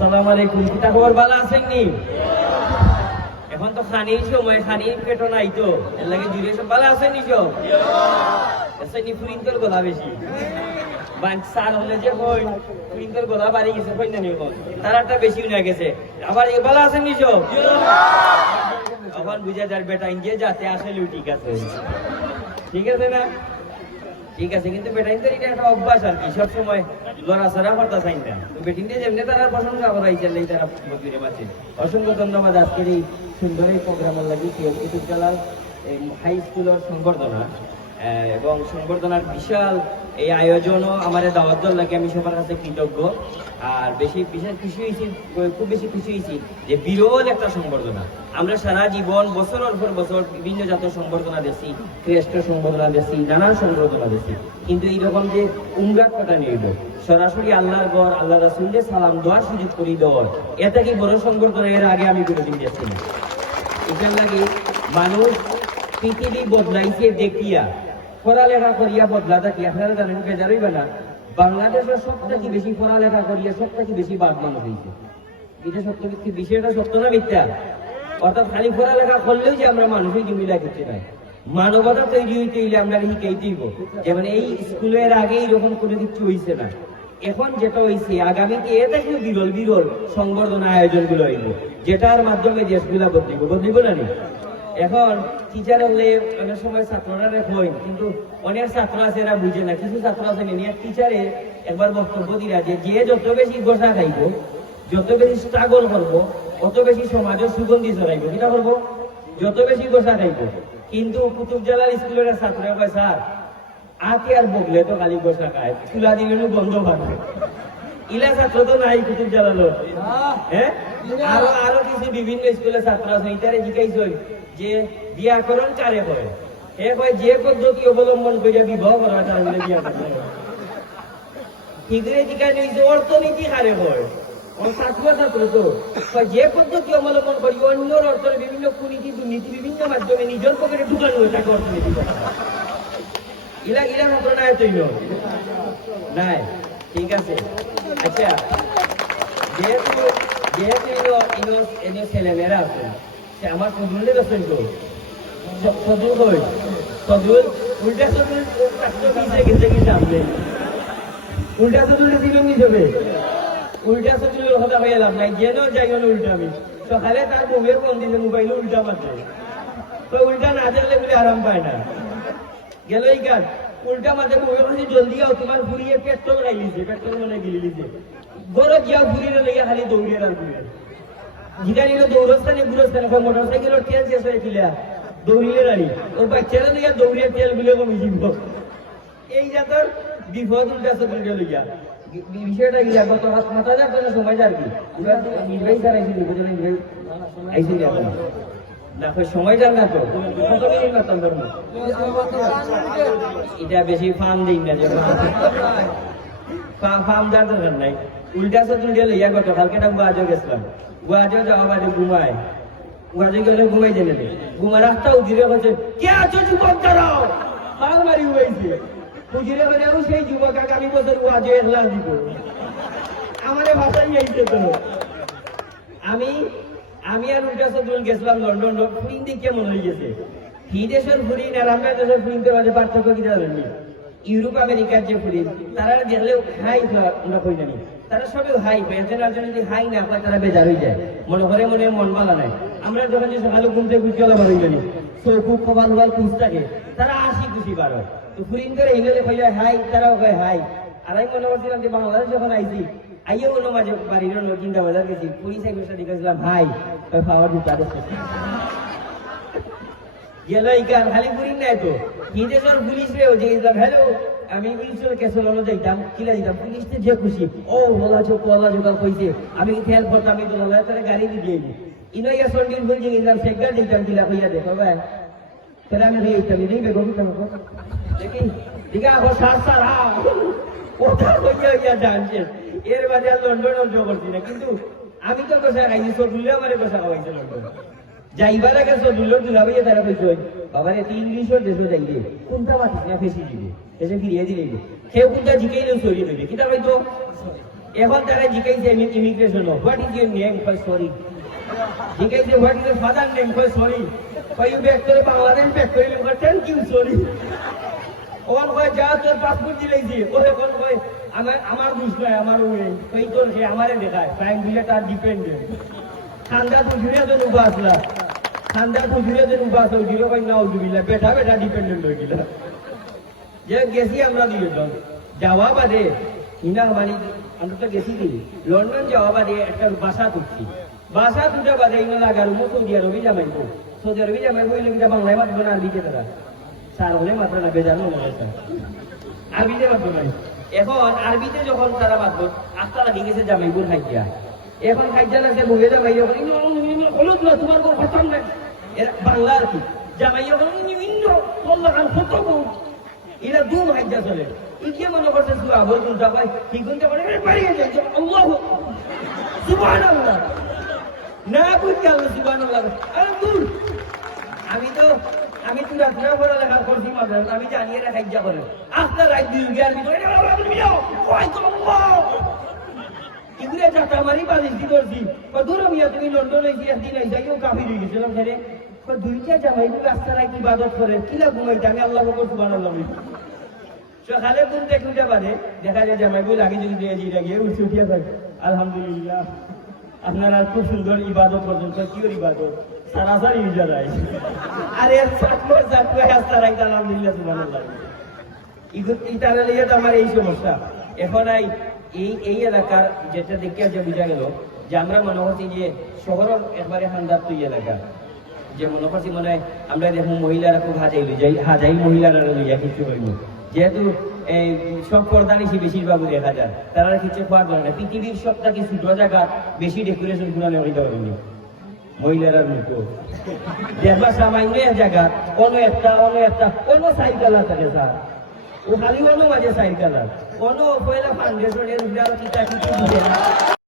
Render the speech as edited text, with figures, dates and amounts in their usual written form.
আসসালামু আলাইকুম। কিতা খবর, ভালো আছেন নি? এখন তো খানির সময়, খানির পেটো নাই তো, এর লাগে জুড়ে সব ভালো আছেন নি? সব এসে ফুরিন্তর গলা বেশি সার হলে যে কই ফুরিন্তর গলা বাড়ি গেছে, কই না এখন তারাটা বেশি হয়ে গেছে। আবার ভালো আছেন নি সব? এখন বুঝা যার বেটা ইন্ডিয়া যাতে আসলে ঠিক আছে, ঠিক আছে না? ঠিক আছে, কিন্তু বেটাইনদের এটা একটা অভ্যাস আর কি, সবসময় লড়াচড়া করতে চাই না। তো বেটিনদের যেমনি তারা প্রশংসা করাই চাইলেই তারা বকিরে বাঁচে। অসংখ্য ধন্যবাদ আজকের এই সুন্দর এই প্রোগ্রামের লাগি কুতুব জালাল হাই স্কুলের সংবর্ধনা এবং সংবর্ধনার বিশাল এই আয়োজনও আমার দাওয়াত দেওয়ার লাগে আমি সবার কাছে কৃতজ্ঞ। আর বিশেষ খুশি হয়েছি, খুব বেশি খুশি হয়েছি যে বিরল একটা সংবর্ধনা। আমরা সারা জীবন বছরের পর বছর বিভিন্ন জাতীয় সংবর্ধনা দেখছি, শ্রেষ্ঠ সংবর্ধনা দেখছি, নানান সংবর্ধনা দেখছি, কিন্তু এইরকম যে উমরাত কথা নিব সরাসরি আল্লাহর ঘর, আল্লাহ রাসূলকে সালাম দেওয়ার সুযোগ করে দেওয়ার, এটা কি বড় সংবর্ধনা এর আগে আমি কোনোদিন দেখছি না। এটার লাগে মানুষ পৃথিবী বদলাইছে দেখিয়া, পড়ালেখা করিয়া বদলা থাকি। আপনারা জানেন, বেজার হইবে না, বাংলাদেশের সবথেকে বেশি পড়ালেখা করিয়া সবথেকে বেশি বাদ মানুষ হয়েছে। এটা সত্য, বিষয়টা সত্য না মিথ্যা? অর্থাৎ খালি পড়ালেখা করলেও যে আমরা মানুষই জমিলা করতে পারি, মানবতা তৈরি হইতে হইলে আমরা শিখাইতেইব। যেমন এই স্কুলের আগে এইরকম কোনো কিছু হয়েছে না, এখন যেটা হয়েছে আগামীতে এটা কিন্তু বিরল বিরল সংবর্ধনা আয়োজন গুলো হইব, যেটার মাধ্যমে দেশগুলা বদলিব না নি। এখন টিচার হলে অনেক সময় ছাত্ররা হয়, কিন্তু অনেক ছাত্র আছে এরা বুঝে না। কিছু ছাত্র আছে নিয়ে টিচারে একবার বক্তব্য দিলা যে যত বেশি গোসা খাইব, যত বেশি স্ট্রাগল করবো, অত বেশি সমাজের সুগন্ধি ছড়াইব। কিনা করবো? যত বেশি গোসা খাইব। কিন্তু কুতুব জালাল স্কুলের ছাত্ররা কয়, স্যার আতে আর বগলে তো খালি গোসা খায়, চুলা দিলে বন্ধ পাবে। ইলা ছাত্র তো নাই কুতুব জালালের। হ্যাঁ, আরো কিছু বিভিন্ন স্কুলের ছাত্র আছে, ইটারে জিজ্ঞাসা যে ব্যাকরণ কারে হয়, এ কয় যে পদ্ধতি অবলম্বন করে বিবাহ করা তারা মিলে ব্যাকরণ। ইংরেজি কানে অর্থনীতি কারে হয়, ছাত্র ছাত্র তো যে পদ্ধতি অবলম্বন করি অন্য অর্থের বিভিন্ন কুনীতি দুর্নীতি বিভিন্ন মাধ্যমে নিজের পকেটে ঢুকানো তাকে অর্থনীতি করা। ইলা ইলা ছাত্র নাই তৈল নাই, ঠিক আছে। আচ্ছা, যেহেতু যেহেতু ছেলেমেয়েরা আছে, আমার সদুলের আছেন তো সদুল কই সদুল উল্টা সদুল গেছে কি সামনে উল্টা সদুলটা দিল নি যাবে, উল্টা সদুলের কথা হয়ে লাভ নাই, যেন যাই উল্টা। আমি সকালে তার বউয়ের ফোন দিছে, মোবাইলে উল্টা মারছে, তো উল্টা না দেখলে বলে আরাম পায় না। গেল এই কাজ উল্টা মাঝে বউয়ের কাছে জলদি আও, তোমার ফুরিয়ে পেট্রোল খাই লিছে, পেট্রোল মনে গিলি লিছে, বড় গিয়া ফুরিয়ে লেগে খালি দৌড়িয়ে আর ঘুরে জিগা নিল দৌড়স্থানে গুরস্থানে মোটর সাইকেলের তেল শেষ হয়ে ছিল, দৌড়িলে রানি ও বাচ্চারা লইয়া দৌড়িয়ে তেল গুলো কমে যাব। এই জাতের বিপদ উল্টা সদুলটা লইয়া বিষয়টা গিয়া গত মাথা যার জন্য সময় যার কি নির্বাহী স্যার আইসি নির্বাহী আইসি না সময় যান না তো কত মিনিট মারতাম ধর্ম এটা বেশি ফার্ম দিই না, ফার্ম যার দরকার নাই। উল্টা সদুলটা লইয়া গত কালকে একটা বাজও গেছিলাম, গুয়াহাটিও যাওয়া বাদে ঘুমায়, গুয়াহাটি গেলে ঘুমাই জেনে ঘুমা রাস্তা উজিরে হচ্ছে কে আছো যুবক দাঁড়াও, মাল মারি হয়েছে উজিরে হয়ে যাবো। সেই যুবক আগামী বছর গুয়াহাটি এখলাস দিব, আমারে ভাষাই আইছে তো। আমি আর উল্টা সদুল গেছিলাম লন্ডন, ফুরিন দিক কেমন হয়ে গেছে, হি দেশের ফুরিন আর আমরা দেশের ফুরিনতে মাঝে পার্থক্য কি জানেননি? ইউরোপ আমেরিকার যে ফুরিন তারা দেখলেও হাই আমরা কই জানি, তারা সবে হাই পায়, যদি হাই না পায় তারা বেজার হয়ে যায়, মনে করে মনে মন ভালো নাই। আমরা যখন যে সকালে ঘুমতে খুশি হলো বাড়ি জানি চৌকুব খবর হবার খুঁজ থাকে, তারা আসি খুশি বার হয়। তো ফুরিন করে ইংরেজি কইলে হাই, তারাও কয় হাই। আর আমি মনে করছিলাম যে বাংলাদেশ যখন আইছি আইও অন্য মাঝে বাড়ির চিন্তা বাজার গেছি, পুলিশ একবার দেখেছিলাম হাই পাওয়ার দিতে গেল এই কার খালি ফুরিন নাই তো কি দেশের পুলিশ রেও যে হ্যালো আমি পুলিশের কেসে লড়ো যাইতাম, কিলা দিতাম, পুলিশ যে খুশি ও বলা চোখ বলা জোগাড় কইছে, আমি খেয়াল করতাম আমি তো তারা গাড়ি দিয়ে ইনো ইয়া সন্ডিল বলছে গেলাম সেগার দিতাম কিলা কইয়া দেখো ভাই তাহলে আমি দিতাম নেই বেগম দেখি দিঘা আবার সার সার ওটা কইয়া ইয়া জানছে। এর বাদে আর লন্ডন অর্জ করছি না, কিন্তু আমি তো কথা খাইছি সদুলে আমার কথা খাওয়াইছে লন্ডন যাইবার আগে সদুলের দুলাভাইয়া তারা কইছে বাবার এত ইংলিশের দেশে যাইলে কোনটা মাতিস না ফেসি দিবে এসে ফিরিয়ে দিলে কেউ কোনটা জিকেইলেও সরিয়ে দেবে কিতা হয়তো এখন তারা জিজ্ঞাসা immigration what is your name কয় সরি জিজ্ঞাসা what is your father name কয় সরি কয় ইউ ব্যাক করে বাংলাদেশ ব্যাক করে থ্যাংক ইউ সরি ওখান কয় যা তোর পাসপোর্ট দিলেছি ওরে কোন কয় আমার বুঝ নয় আমার ওই তোর সে আমারে দেখায় প্রাইম দিলে তার ডিপেন্ডেন্ট ঠান্ডা তো জুড়ে তো উবা আসলা ঠান্ডা তো জুড়ে তো উবা আসলো জিরো কয় না উজুবিল্লা বেটা বেটা ডিপেন্ডেন্ট হয়ে গেল যে গেছি আমরা দুজন যাওয়া বাদে ইনা মানে আমরা তো গেছি কি লন্ডন যাওয়া বাদে একটা বাসা তুলছি বাসা তুটা বাদে ইনা লাগার সৌদি আরবি জামাইবো সৌদি আরবি জামাইবো এলে কিনা বাংলায় মাতবো না আরবিতে তারা স্যার হলে মাত্র না বেজানো মনে হয় আরবিতে মাতবো না এখন আরবিতে যখন তারা মাতবো আস্তা লাগি গেছে জামাইবুর খাইয়া এখন খাইয়া লাগছে বউয়ে জামাই যখন হলুদ না তোমার কোনো খতম নাই বাংলা আর কি জামাই যখন কত এরা দু খাইয়া চলে ইকে মনে করছে আবর গুনটা পাই কি গুনতে পারে পারিয়ে যাচ্ছে আল্লাহ সুবহানাল্লাহ না বুঝতে আল্লাহ সুবহানাল্লাহ আরে দূর আমি তো রাত না পড়া লেখা করছি মাদ্রাস আমি জানি এরা খাইয়া করে আস্তে রাত দুই গিয়ার ভিতরে এগুলো চাটা মারি বালিশ দি করছি দূর মিয়া তুমি লন্ডনে গিয়ে একদিন এই যাইও কাফি হয়ে গেছিলাম ছেড়ে দুইটা জামাইবু রাস্তা রাখি ইবাদত করে কিলা ঘুমাইতে আমি আল্লাহ সুবহানাল্লাহ সকালে ঘুম থেকে উঠে পারে দেখা যায় জামাইবু লাগে যদি গিয়ে উঠে উঠিয়া যায় আলহামদুলিল্লাহ আপনারা খুব সুন্দর ইবাদত পর্যন্ত কি ইবাদত সারাসারি ইজা যায় আরে চাটুয়া রাস্তা রাখতে আলহামদুলিল্লাহ সুবহানাল্লাহ ইতারা লিয়ে তো আমার এই সমস্যা এখন এই এলাকার যেটা দেখে যে বোঝা গেল যে আমরা মনে করছি যে শহরের একবারে হান্দার তুই এলাকা যে মনে করছি মনে হয় আমরা দেখুন মহিলারা খুব হাজাই মহিলারা লইয়া কিছু হইব যেহেতু এই সব পর্দানিসি বেশিরভাগ দেখা যায় তারা কিছু খোয়া করে না পৃথিবীর সবটাকে ছোট জায়গা বেশি ডেকোরেশন গুণালে হইতে পারেনি মহিলার মতো দেখবা সামান্য এক জায়গা অন্য অন্য সাইকেল থাকে স্যার ও খালি অন্য মাঝে সাইকেল অন্য পয়লা ফাউন্ডেশনের কিতা কিছু বুঝে না